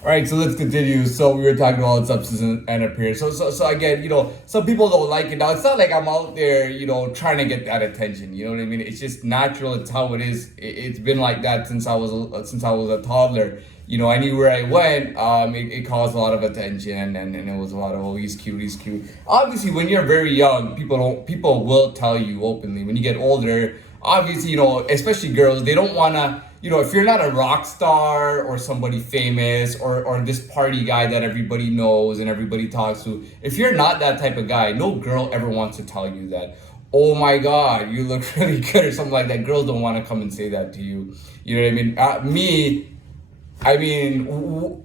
All right, so let's continue. So we were talking about substance and appearance. So again, some people don't like it. Now it's not like I'm out there, trying to get that attention. You know what I mean? It's just natural. It's how it is. It's been like that since I was a toddler. Anywhere I went, it caused a lot of attention, and it was a lot of, oh, he's cute, he's cute. Obviously, when you're very young, people will tell you openly. When you get older, obviously, especially girls, they don't wanna, if you're not a rock star or somebody famous or this party guy that everybody knows and everybody talks to, if you're not that type of guy, no girl ever wants to tell you that, oh my God, you look really good or something like that. Girls don't want to come and say that to you. You know what I mean? I mean, no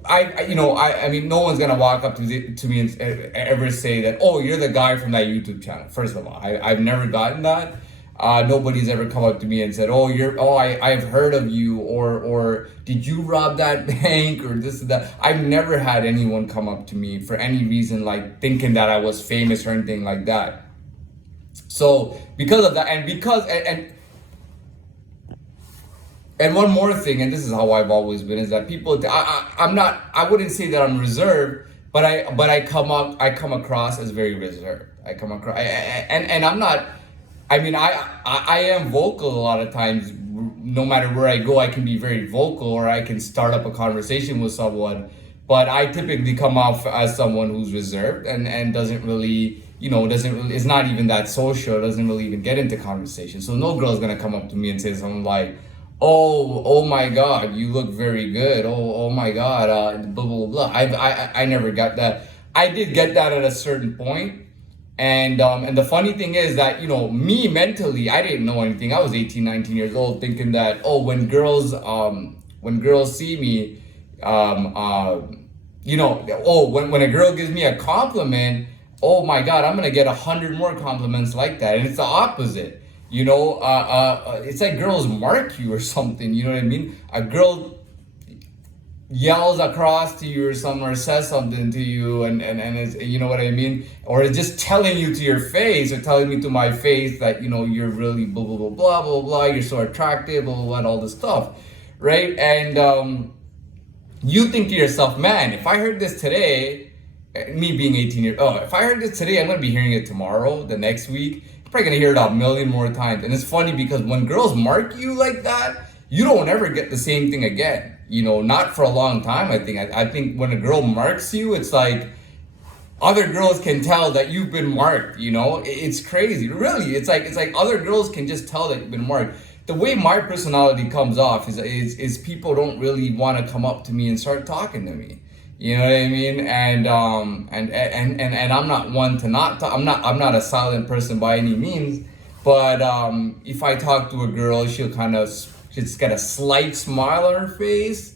one's gonna walk up to me and ever say that, oh, you're the guy from that YouTube channel. First of all, I've never gotten that. Nobody's ever come up to me and said, "Oh, I've heard of you," or "Did you rob that bank?" or this and that. I've never had anyone come up to me for any reason, like thinking that I was famous or anything like that. So because of that, and one more thing, and this is how I've always been, is that I'm not, I wouldn't say that I'm reserved, but I come across as very reserved. I come across, and I'm not. I mean, I am vocal a lot of times. No matter where I go, I can be very vocal, or I can start up a conversation with someone. But I typically come off as someone who's reserved and doesn't really, is not even that social, doesn't really even get into conversation. So no girl's gonna come up to me and say something like, oh my God, you look very good. Oh my God, blah blah blah. I never got that. I did get that at a certain point. And the funny thing is that, me mentally, I didn't know anything. I was 18, 19 years old, thinking that, oh, when girls see me, when a girl gives me a compliment, oh my God, I'm gonna get 100 more compliments like that. And it's the opposite. It's like girls mark you or something. You know what I mean? A girl yells across to you or something, or says something to you, and it's, you know what I mean, or it's just telling you to your face, or telling me to my face that, you're really blah blah blah blah blah blah, you're so attractive, blah blah blah, and all this stuff, right? And you think to yourself, man, if I heard this today, me being 18 years, oh, if I heard this today, I'm gonna be hearing it tomorrow, the next week, I'm probably gonna hear it a million more times. And it's funny because when girls mark you like that, you don't ever get the same thing again. Not for a long time. I think when a girl marks you, it's like other girls can tell that you've been marked. It's crazy. Really, it's like other girls can just tell that you've been marked. The way my personality comes off is people don't really want to come up to me and start talking to me. You know what I mean? And I'm not one to not talk. I'm not a silent person by any means. But if I talk to a girl, she's got a slight smile on her face,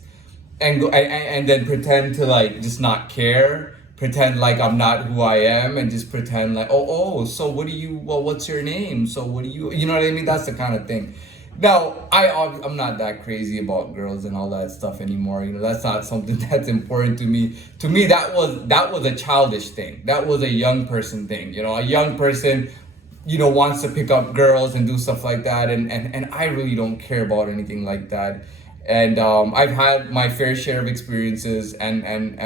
and go and then pretend to like just not care, pretend like I'm not who I am, and just pretend like, so what's your name? So what do you know what I mean? That's the kind of thing. Now I'm not that crazy about girls and all that stuff anymore. That's not something that's important to me. To me, that was a childish thing. That was a young person thing. A young person wants to pick up girls and do stuff like that. And I really don't care about anything like that. And I've had my fair share of experiences and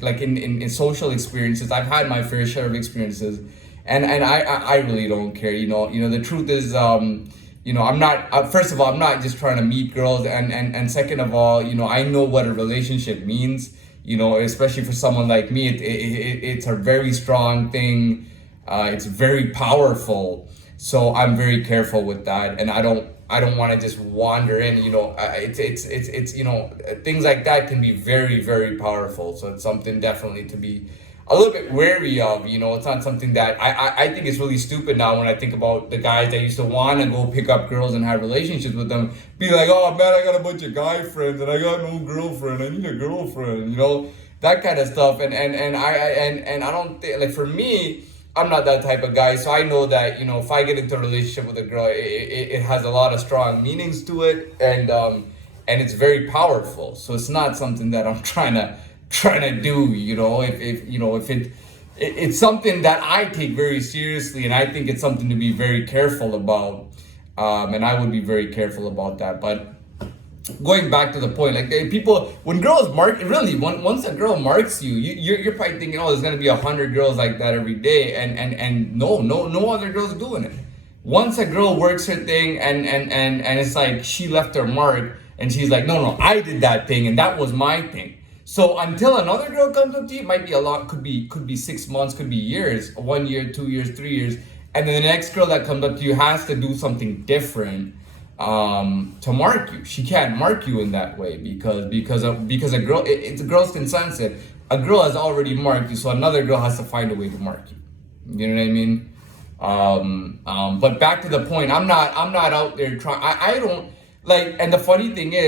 like in social experiences, I've had my fair share of experiences. And I really don't care. The truth is, I'm not, first of all, I'm not just trying to meet girls. And second of all, I know what a relationship means, especially for someone like me. It's a very strong thing. It's very powerful, so I'm very careful with that, and I don't want to just wander in. It's things like that can be very, very powerful. So it's something definitely to be a little bit wary of. It's not something that I think it's really stupid now when I think about the guys that used to want to go pick up girls and have relationships with them, be like, oh man, I got a bunch of guy friends and I got no girlfriend. I need a girlfriend. That kind of stuff, and I don't think, like, for me, I'm not that type of guy, so I know that if I get into a relationship with a girl, it has a lot of strong meanings to it, and it's very powerful. So it's not something that I'm trying to do. It's something that I take very seriously, and I think it's something to be very careful about, and I would be very careful about that. But going back to the point, like people, when girls mark, really, once a girl marks you, you're probably thinking, oh, there's gonna be 100 girls like that every day, and no other girls doing it. Once a girl works her thing, and it's like she left her mark, and she's like, no, I did that thing, and that was my thing. So until another girl comes up to you, it might be a lot, could be 6 months, could be years, 1 year, 2 years, 3 years, and then the next girl that comes up to you has to do something different to mark you. She can't mark you in that way because a girl, it's a girl's consensus. A girl has already marked you, so another girl has to find a way to mark you. You know what I mean? But back to the point, I'm not out there trying. I don't like. And the funny thing is,